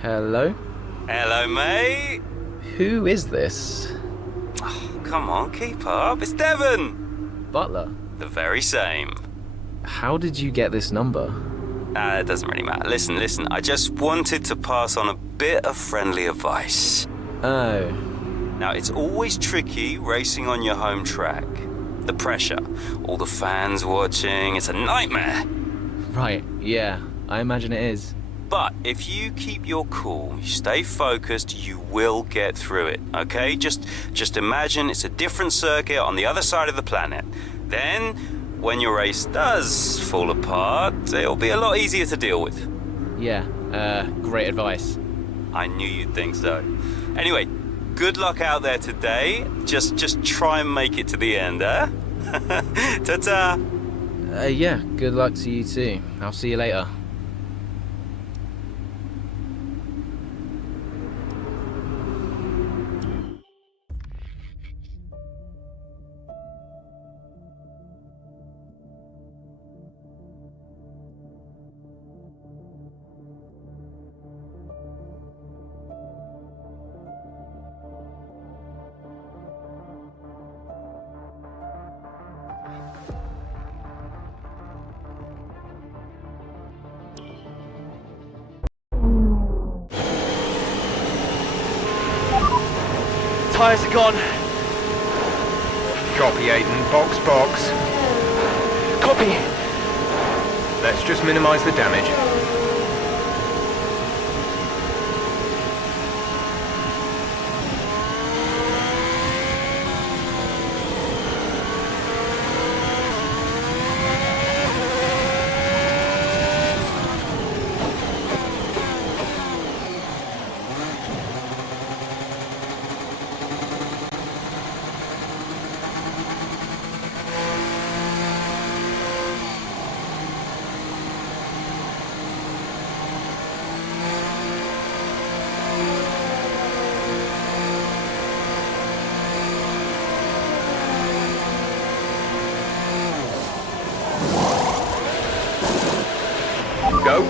Hello? Hello, mate. Who is this? Oh, come on, keep up. It's Devon. Butler? The very same. How did you get this number? It doesn't really matter. Listen. I just wanted to pass on a bit of friendly advice. Oh. Now, it's always tricky racing on your home track. The pressure, all the fans watching, it's a nightmare. Right, yeah, I imagine it is. But if you keep your cool, you stay focused, you will get through it, okay? Just imagine it's a different circuit on the other side of the planet. Then, when your race does fall apart, it'll be a lot easier to deal with. Yeah, great advice. I knew you'd think so. Anyway, good luck out there today. Just try and make it to the end, huh? Ta-ta! Yeah, good luck to you too. I'll see you later. Tyres are gone. Copy, Aiden. Box. Copy. Let's just minimize the damage.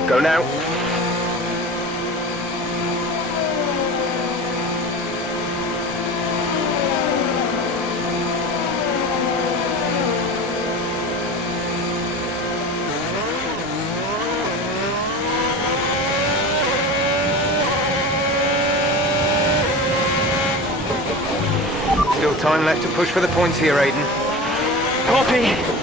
Go now. Still time left to push for the points here, Aiden. Copy.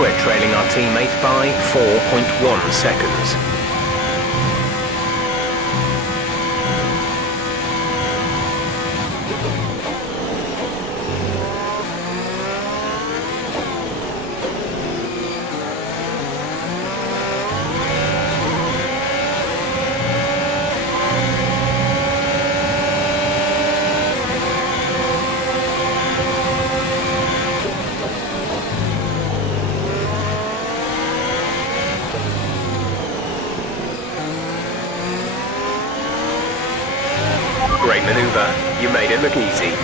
We're trailing our teammate by 4.1 seconds. Great maneuver. You made it look easy.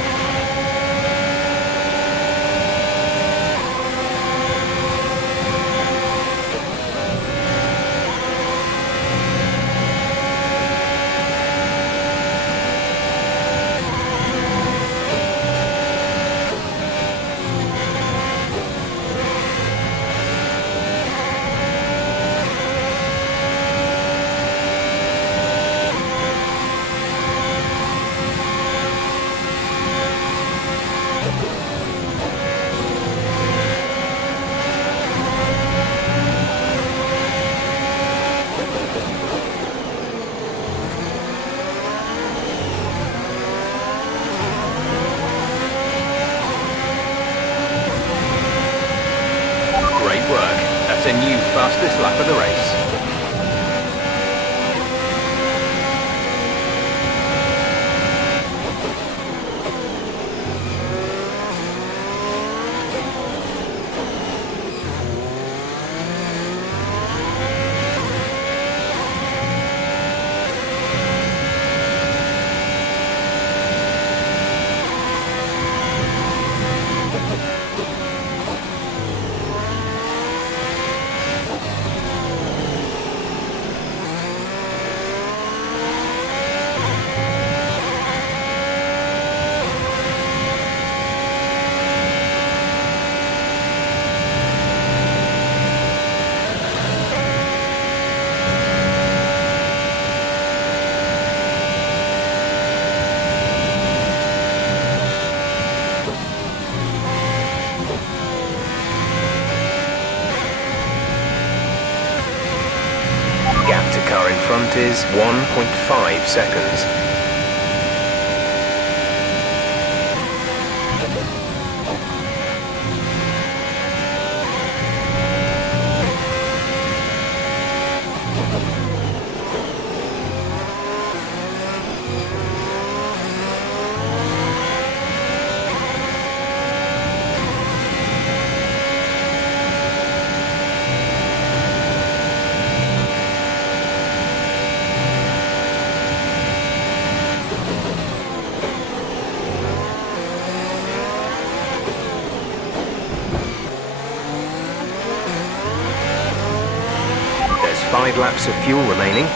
fastest lap of the race. Gap to car in front is 1.5 seconds. There's 5 laps of fuel remaining.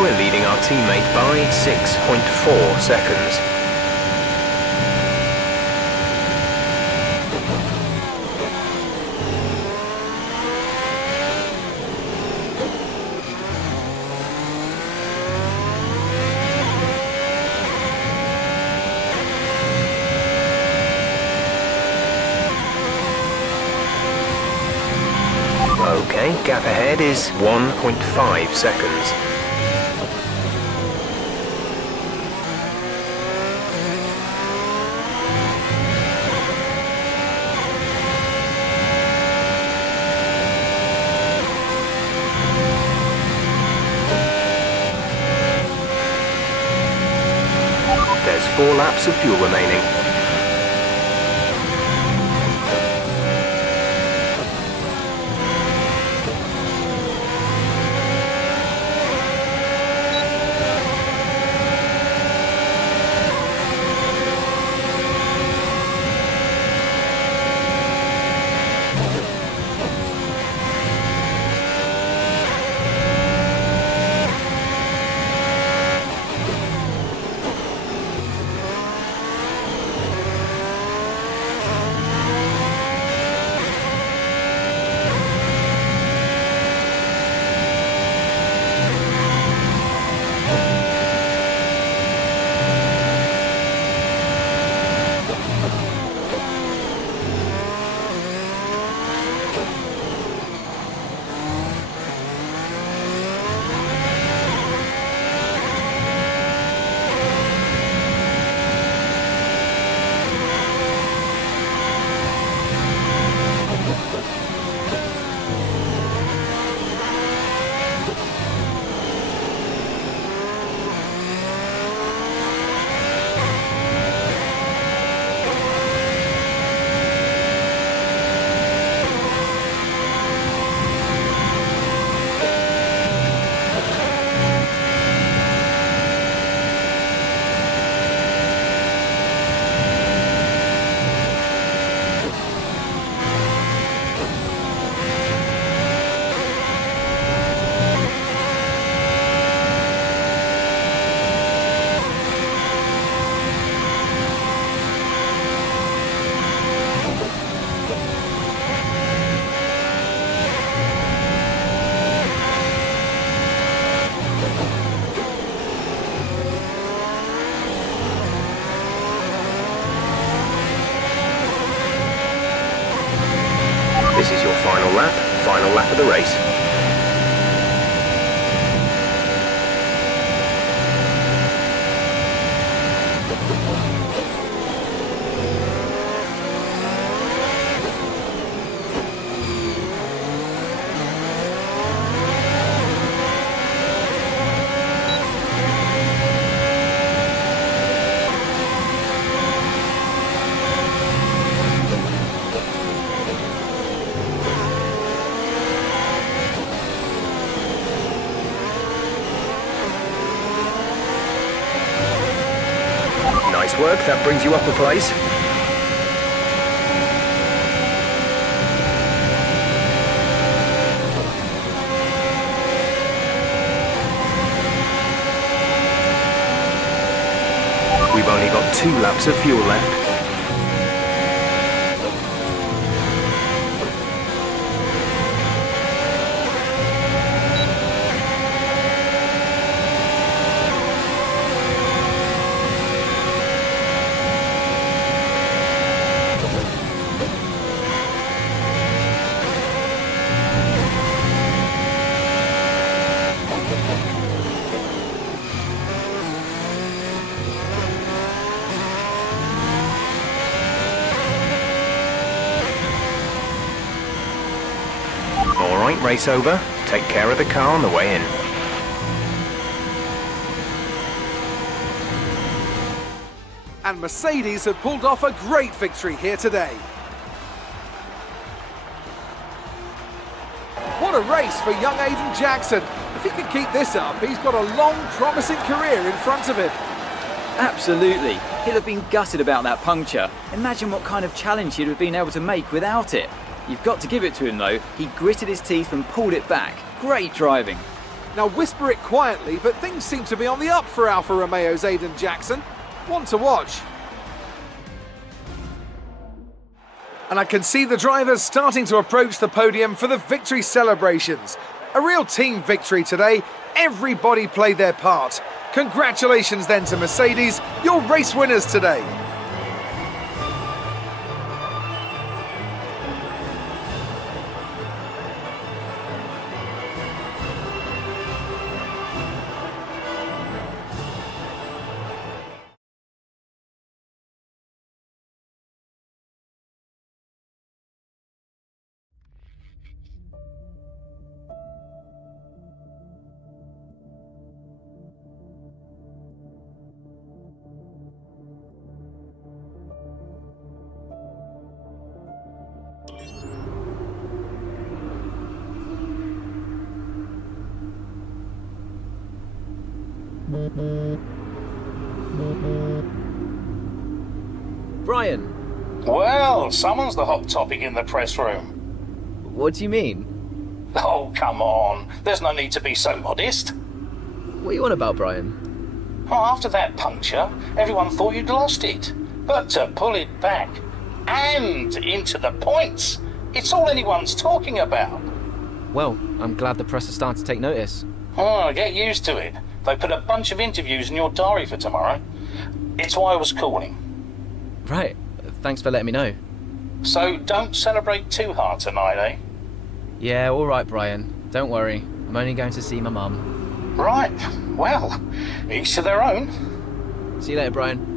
We're leading our teammate by 6.4 seconds. Okay, gap ahead is 1.5 seconds. There's 4 laps of fuel remaining. This is your final lap of the race. Nice work, that brings you up a place. We've only got 2 laps of fuel left. Alright, race over. Take care of the car on the way in. And Mercedes have pulled off a great victory here today. What a race for young Aiden Jackson. If he can keep this up, he's got a long, promising career in front of him. Absolutely. He'll have been gutted about that puncture. Imagine what kind of challenge he'd have been able to make without it. You've got to give it to him though. He gritted his teeth and pulled it back. Great driving. Now whisper it quietly, but things seem to be on the up for Alfa Romeo's Aiden Jackson. One to watch. And I can see the drivers starting to approach the podium for the victory celebrations. A real team victory today. Everybody played their part. Congratulations then to Mercedes, your race winners today. Brian, Well, someone's the hot topic in the press room. what do you mean? Oh, come on. There's no need to be so modest. What are you on about, Brian? Oh, after that puncture, everyone thought you'd lost it. But to pull it back and into the points, it's all anyone's talking about. Well, I'm glad the press are starting to take notice. Oh, get used to it. They put a bunch of interviews in your diary for tomorrow. It's why I was calling. Right, thanks for letting me know. So don't celebrate too hard tonight, eh? Yeah, all right, Brian. Don't worry. I'm only going to see my mum. Right. Well, each to their own. See you later, Brian.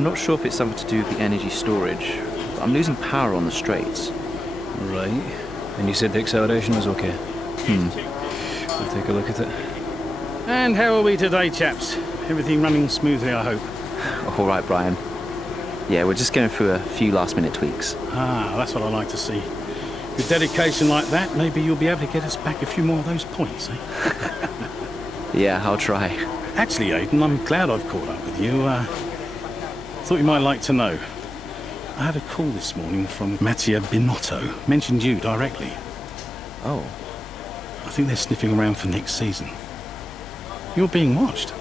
I'm not sure if it's something to do with the energy storage, but I'm losing power on the straights. Right. And you said the acceleration was okay? We'll take a look at it. And how are we today, chaps? Everything running smoothly, I hope. All right, Brian. Yeah, we're just going through a few last-minute tweaks. Ah, that's what I like to see. With dedication like that, maybe you'll be able to get us back a few more of those points, eh? Yeah, I'll try. Actually, Aidan, I'm glad I've caught up with you. Thought you might like to know. I had a call this morning from Mattia Binotto. Mentioned you directly. Oh. I think they're sniffing around for next season. You're being watched.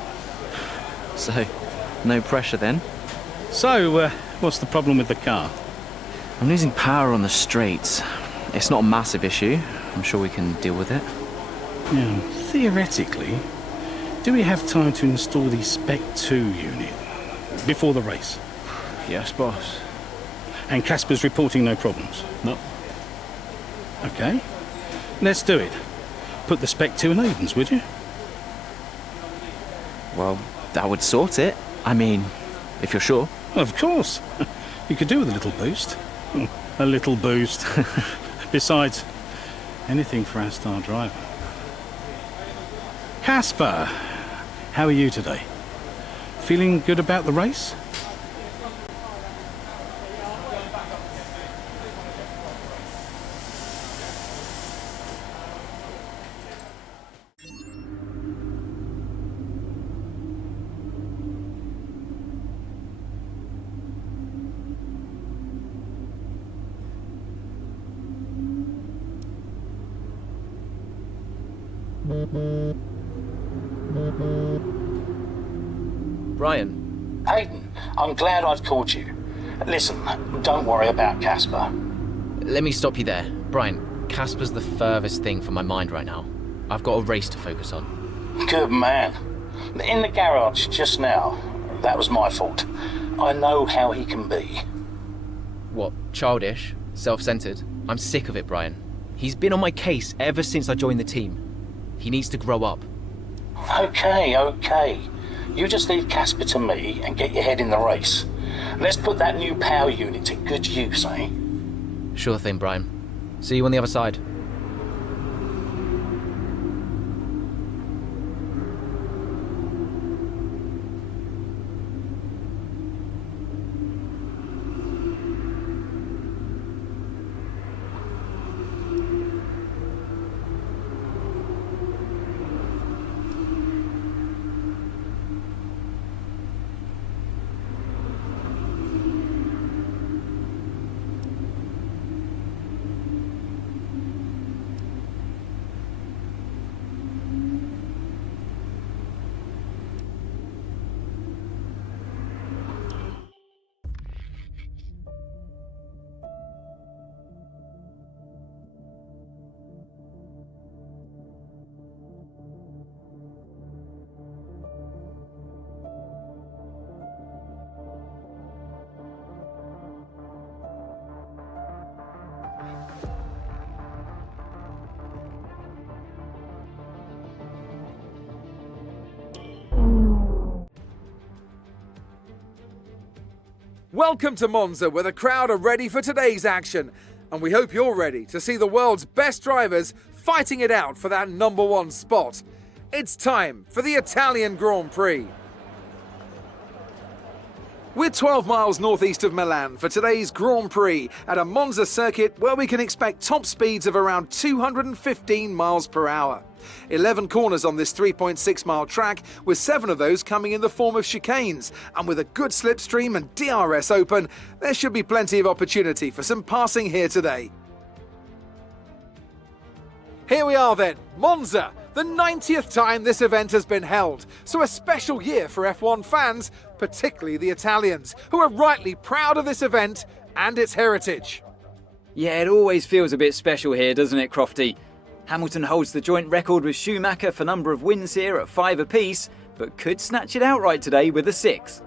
So, no pressure then? So, what's the problem with the car? I'm losing power on the straights. It's not a massive issue. I'm sure we can deal with it. Yeah, theoretically, do we have time to install the Spec 2 unit before the race? Yes, boss. And Casper's reporting no problems? No. Okay. Let's do it. Put the Spec 2 in Aiden's, would you? Well, that would sort it. I mean, if you're sure. Of course. You could do with a little boost. A little boost. Besides, anything for our star driver. Casper, how are you today? Feeling good about the race? Brian. Aidan, I'm glad I've called you. Listen, don't worry about Casper. Let me stop you there. Brian, Casper's the furthest thing from my mind right now. I've got a race to focus on. Good man. In the garage just now, that was my fault. I know how he can be. What, childish? Self-centered? I'm sick of it, Brian. He's been on my case ever since I joined the team. He needs to grow up. Okay. You just leave Casper to me and get your head in the race. Let's put that new power unit to good use, eh? Sure thing, Brian. See you on the other side. Welcome to Monza, where the crowd are ready for today's action. And we hope you're ready to see the world's best drivers fighting it out for that #1 spot. It's time for the Italian Grand Prix. We're 12 miles northeast of Milan for today's Grand Prix at a Monza circuit where we can expect top speeds of around 215 miles per hour. 11 corners on this 3.6-mile track, with 7 of those coming in the form of chicanes. And with a good slipstream and DRS open, there should be plenty of opportunity for some passing here today. Here we are then, Monza, the 90th time this event has been held. So a special year for F1 fans, particularly the Italians, who are rightly proud of this event and its heritage. Yeah, it always feels a bit special here, doesn't it, Crofty? Hamilton holds the joint record with Schumacher for number of wins here at 5 apiece, but could snatch it outright today with a 6.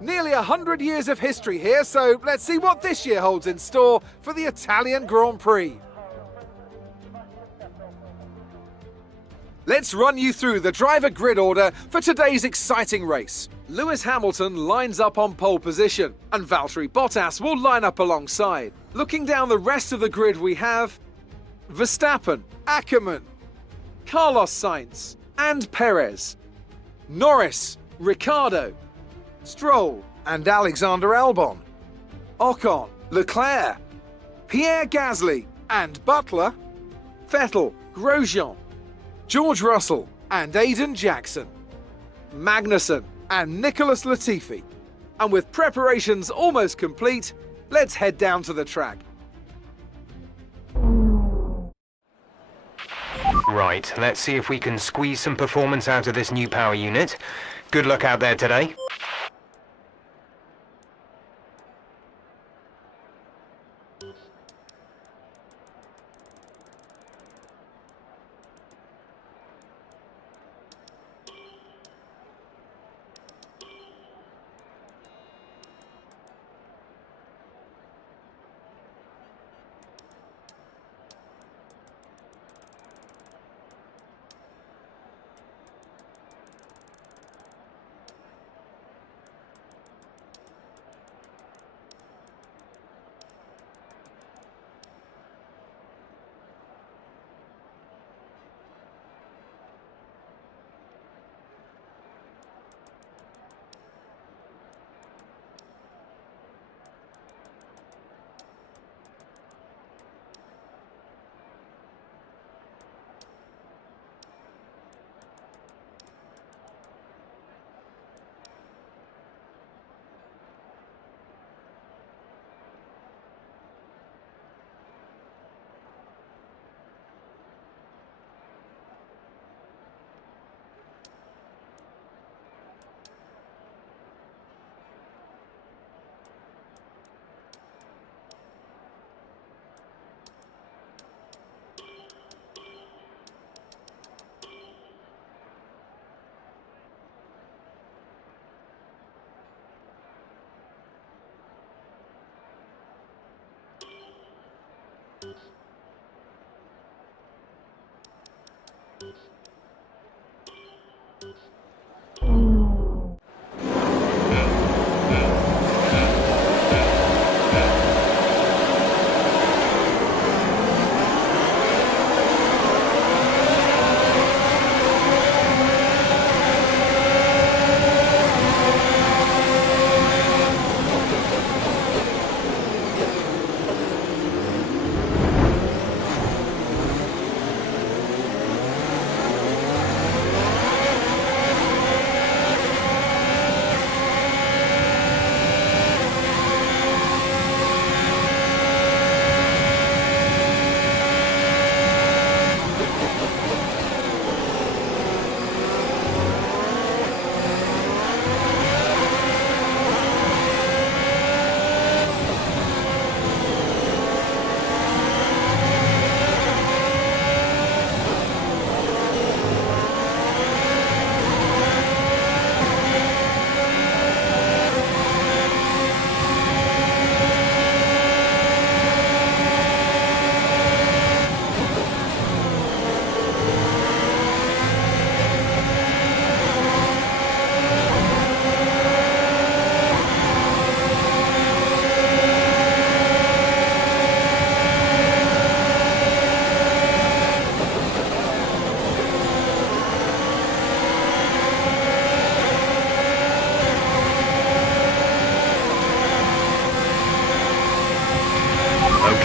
Nearly 100 years of history here, so let's see what this year holds in store for the Italian Grand Prix. Let's run you through the driver grid order for today's exciting race. Lewis Hamilton lines up on pole position, and Valtteri Bottas will line up alongside. Looking down the rest of the grid, we have Verstappen, Ackermann, Carlos Sainz, and Perez, Norris, Ricciardo, Stroll, and Alexander Albon, Ocon, Leclerc, Pierre Gasly, and Butler, Vettel, Grosjean, George Russell, and Aiden Jackson, Magnussen, and Nicholas Latifi. And with preparations almost complete, let's head down to the track. Right, let's see if we can squeeze some performance out of this new power unit. Good luck out there today.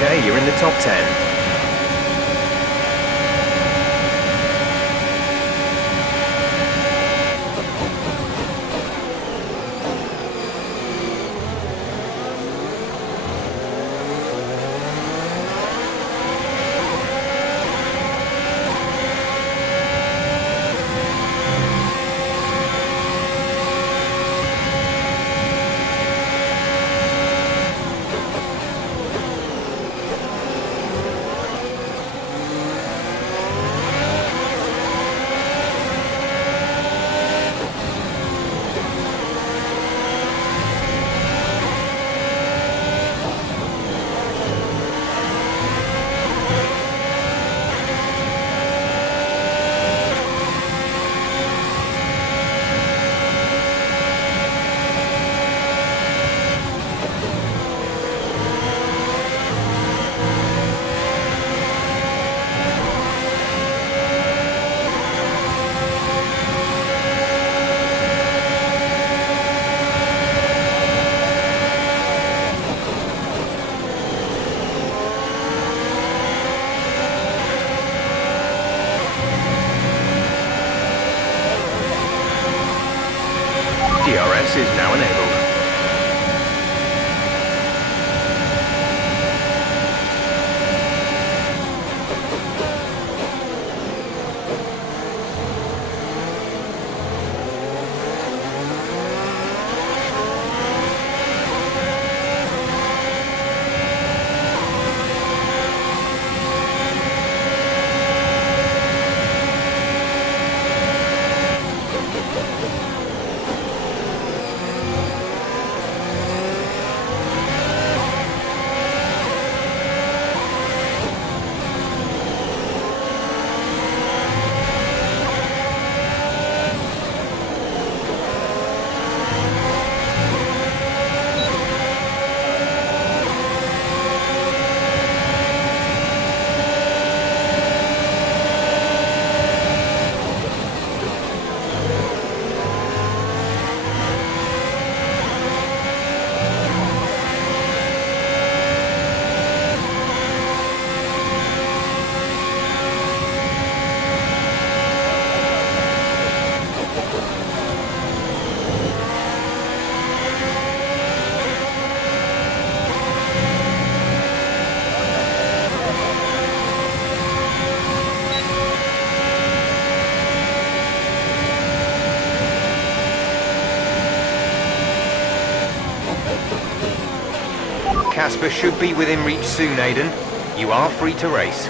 Okay, you're in the top 10. Casper should be within reach soon, Aiden. You are free to race.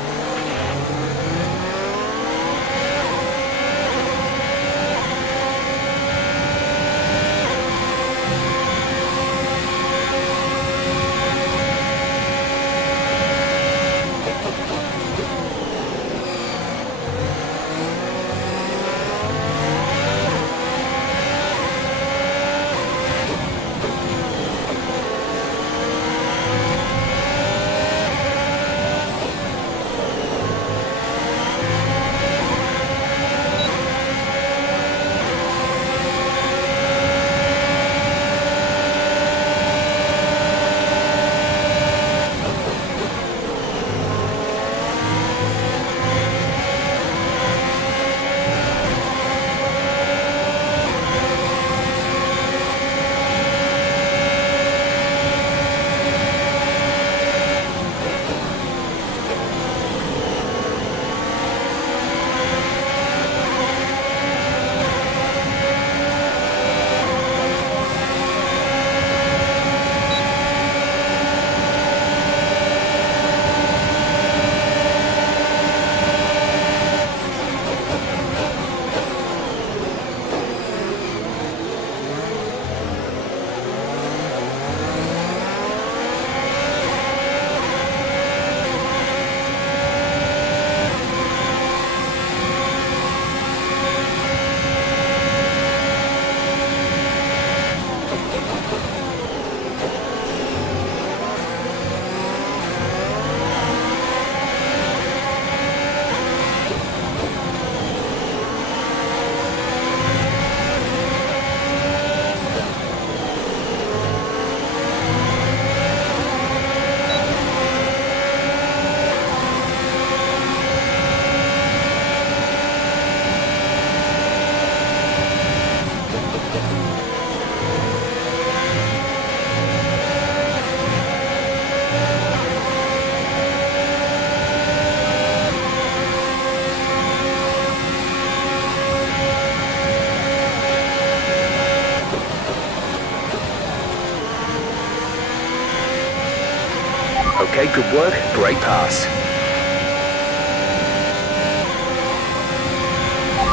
Okay, good work. Great pass.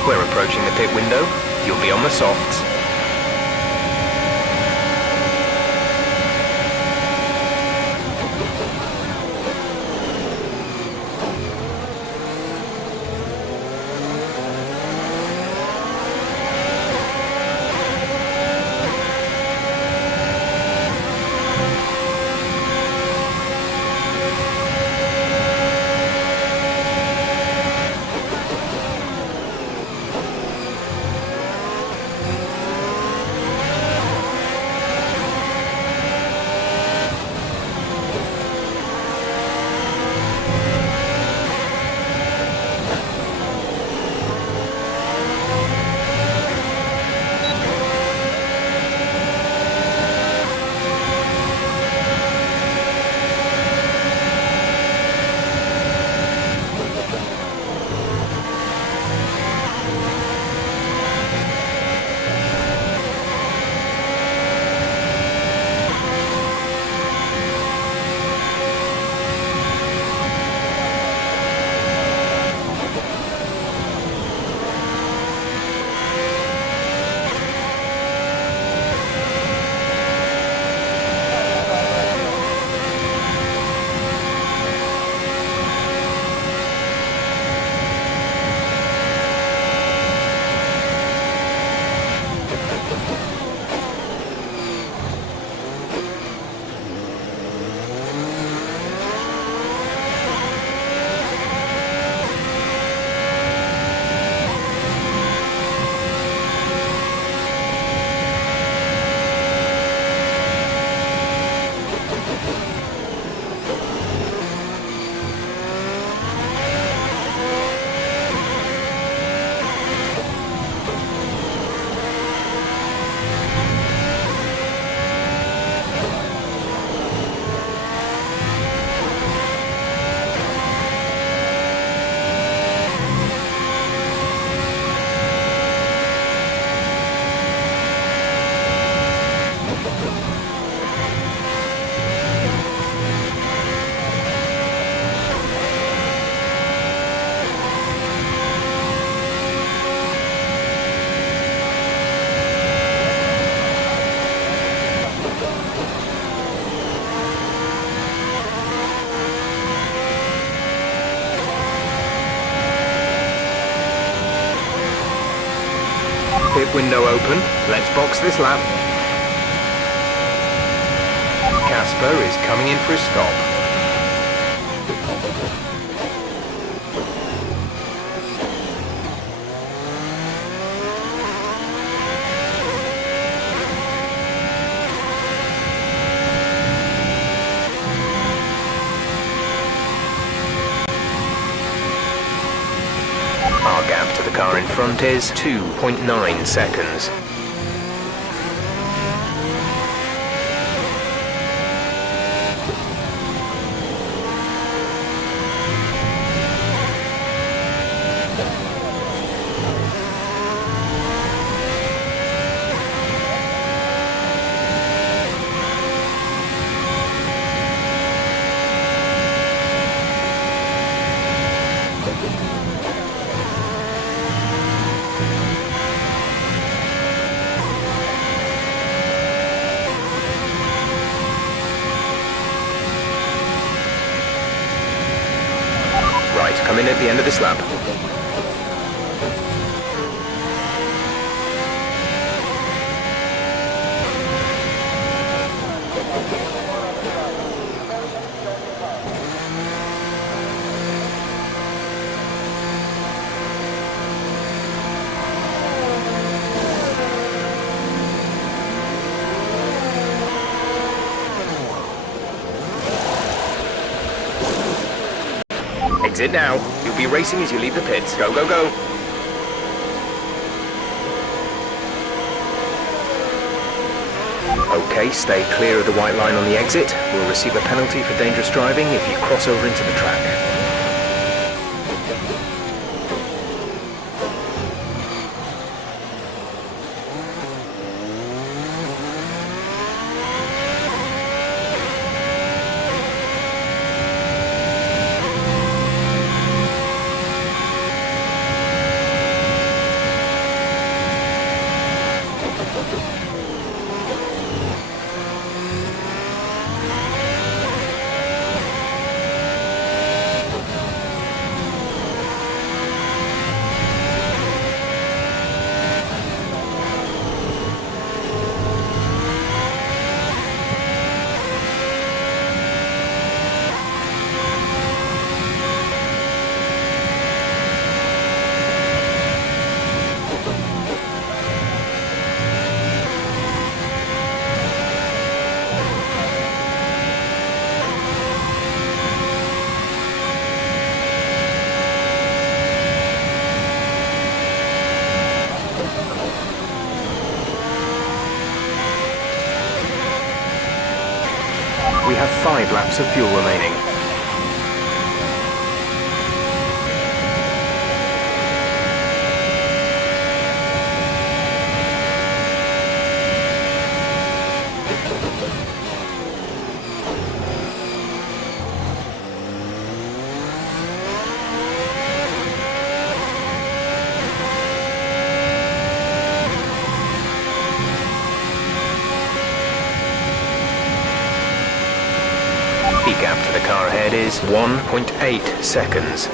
We're approaching the pit window. You'll be on the softs. window open. Let's box this lap. Casper is coming in for a stop. Our gap to the car in front is 2.9 seconds. Right, come in at the end of this lap. Exit now. You'll be racing as you leave the pits. Go, go, go. Okay, stay clear of the white line on the exit. We'll receive a penalty for dangerous driving if you cross over into the track. We have 5 laps of fuel remaining. The gap to the car ahead is 1.8 seconds.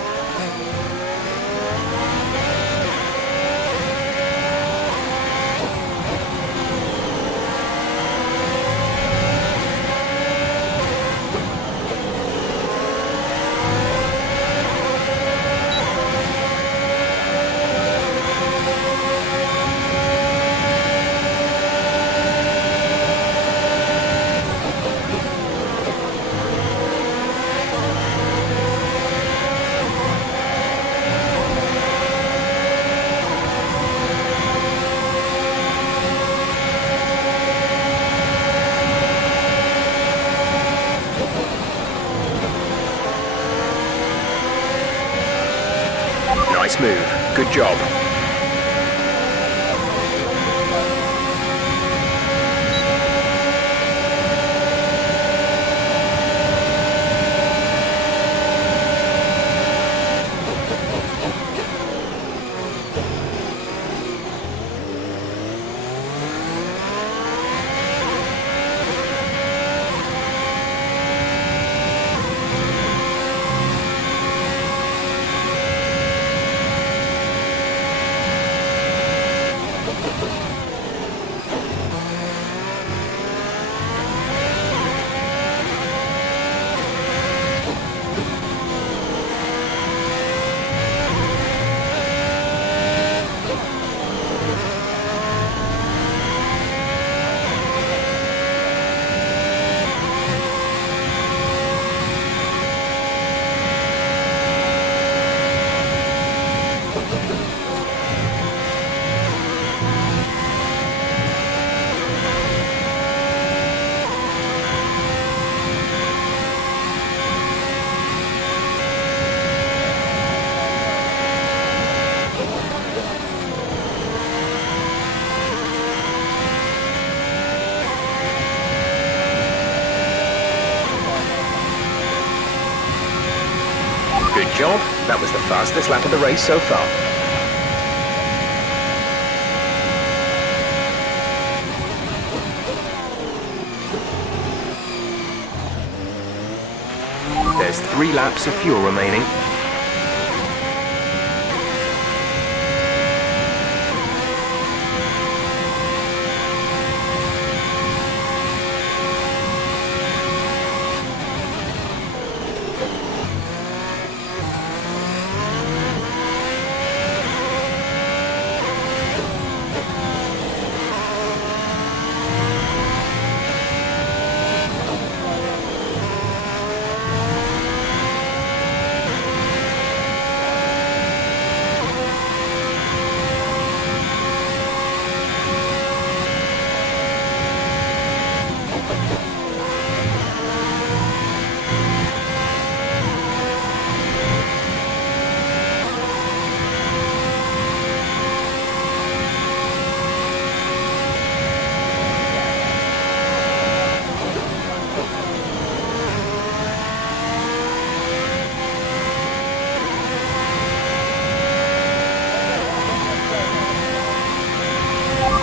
Nice move. Good job. Good job. That was the fastest lap of the race so far. There's 3 laps of fuel remaining.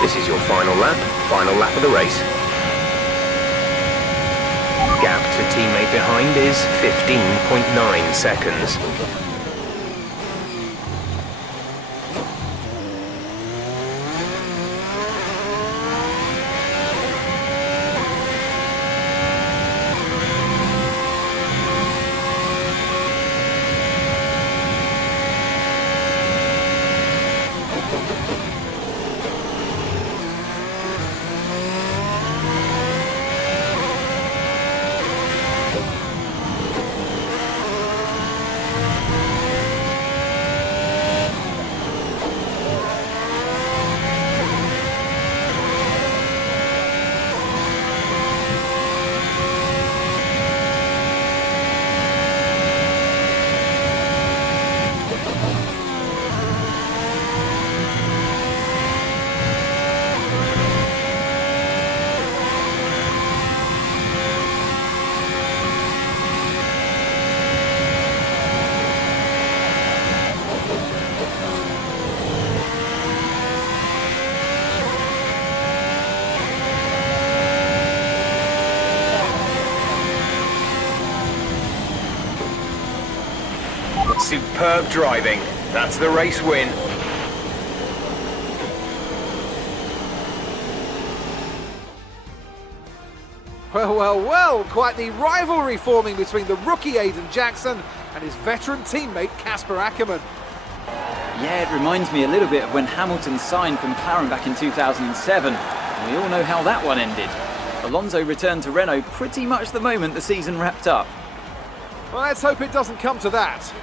This is your final lap of the race. Gap to teammate behind is 15.9 seconds. Superb driving. That's the race win. Well, well, well, quite the rivalry forming between the rookie Aiden Jackson and his veteran teammate Casper Ackermann. Yeah, it reminds me a little bit of when Hamilton signed for McLaren back in 2007. And we all know how that one ended. Alonso returned to Renault pretty much the moment the season wrapped up. Well, let's hope it doesn't come to that.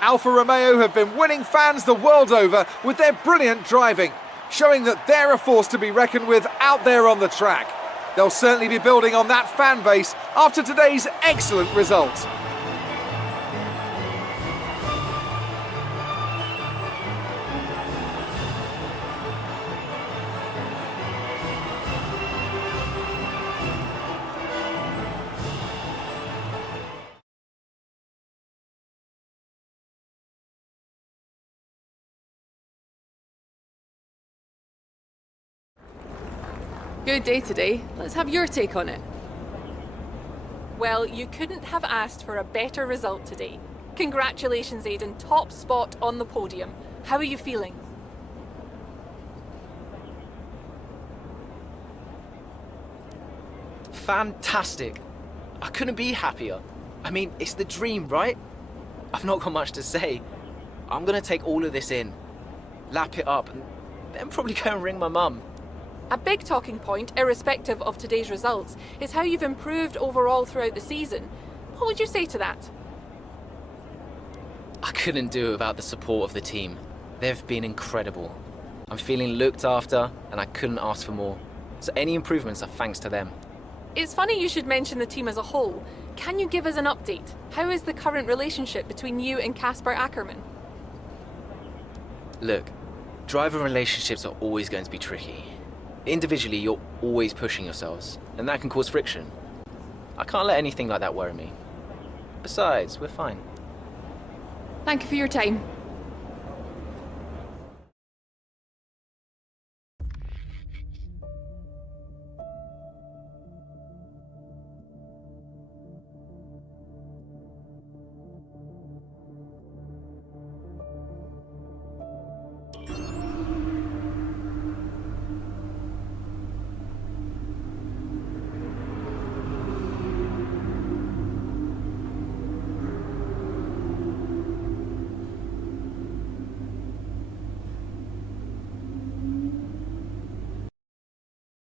Alfa Romeo have been winning fans the world over with their brilliant driving, showing that they're a force to be reckoned with out there on the track. They'll certainly be building on that fan base after today's excellent result. Good day today. Let's have your take on it. Well, you couldn't have asked for a better result today. Congratulations, Aiden. Top spot on the podium. How are you feeling? Fantastic. I couldn't be happier. I mean, it's the dream, right? I've not got much to say. I'm gonna take all of this in, lap it up, and then probably go and ring my mum. A big talking point, irrespective of today's results, is how you've improved overall throughout the season. What would you say to that? I couldn't do it without the support of the team. They've been incredible. I'm feeling looked after, and I couldn't ask for more. So any improvements are thanks to them. It's funny you should mention the team as a whole. Can you give us an update? How is the current relationship between you and Casper Ackermann? Look, driver relationships are always going to be tricky. Individually, you're always pushing yourselves, and that can cause friction. I can't let anything like that worry me. Besides, we're fine. Thank you for your time.